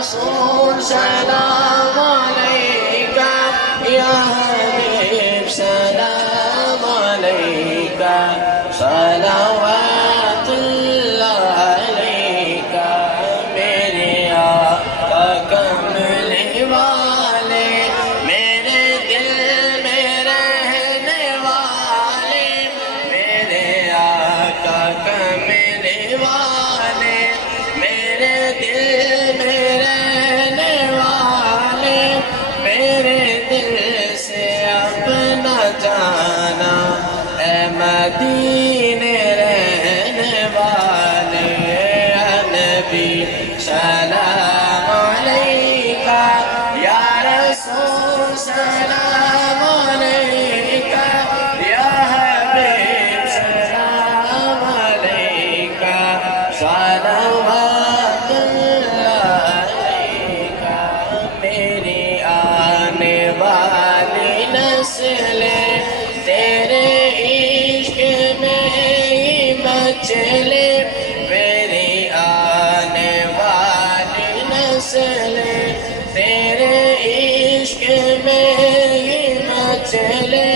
رسول سلام علیکہ یا حبیب سلام علیکہ صلوات اللہ علیکہ میرے آقا کملی والے میرے دل میں رہنے والے میرے آقا کملی والے میرے دل میں رہنے والے میرے دل سے اپنا جانا اے مدینے رہنے والے اے نبی سلام علیکہ یا رسول سلام علیکہ یا حبیب سلام علیکہ صلوات اللہ علیکہ میری آنے والی نسلیں تیرے عشق میں ہی مچلے میری آنے والی نسلیں تیرے عشق میں ہی مچلے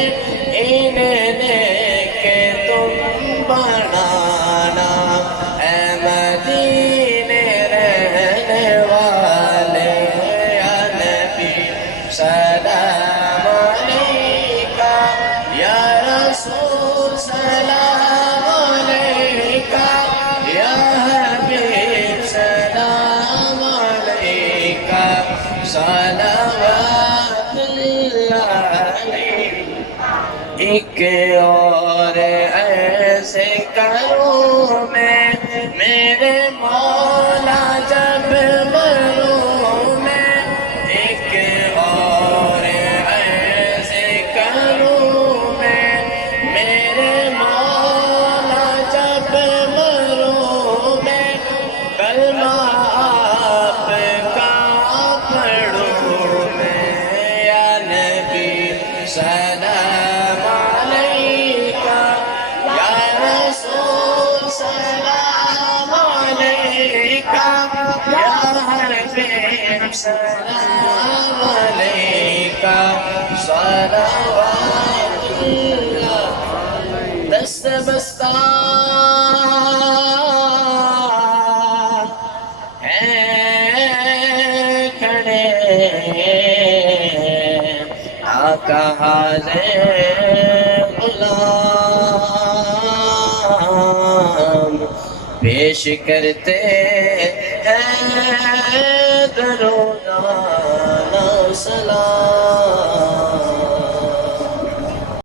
انہیں دیکھ کے تم بنانا اے مدینے رہنے والے یا نبی سلام علیکہ یا رسول سلام علیکہ یا حبیب سلام علیکہ صلوات اللہ علیکہ ایک اور ایسے کروں میں میرے مولا جب مروں میں ایک اور ایسے کروں میں میرے مولا جب مروں میں کلمہ آپ کا پڑھوں میں یا نبی سلام علیکہ یا رسول سلام علیکہ یا حبیب سلام علیکہ صلوات اللہ دست بستہ ہیں کھڑے آقا حاضر غلام پیش کرتے ہیں درود و سلام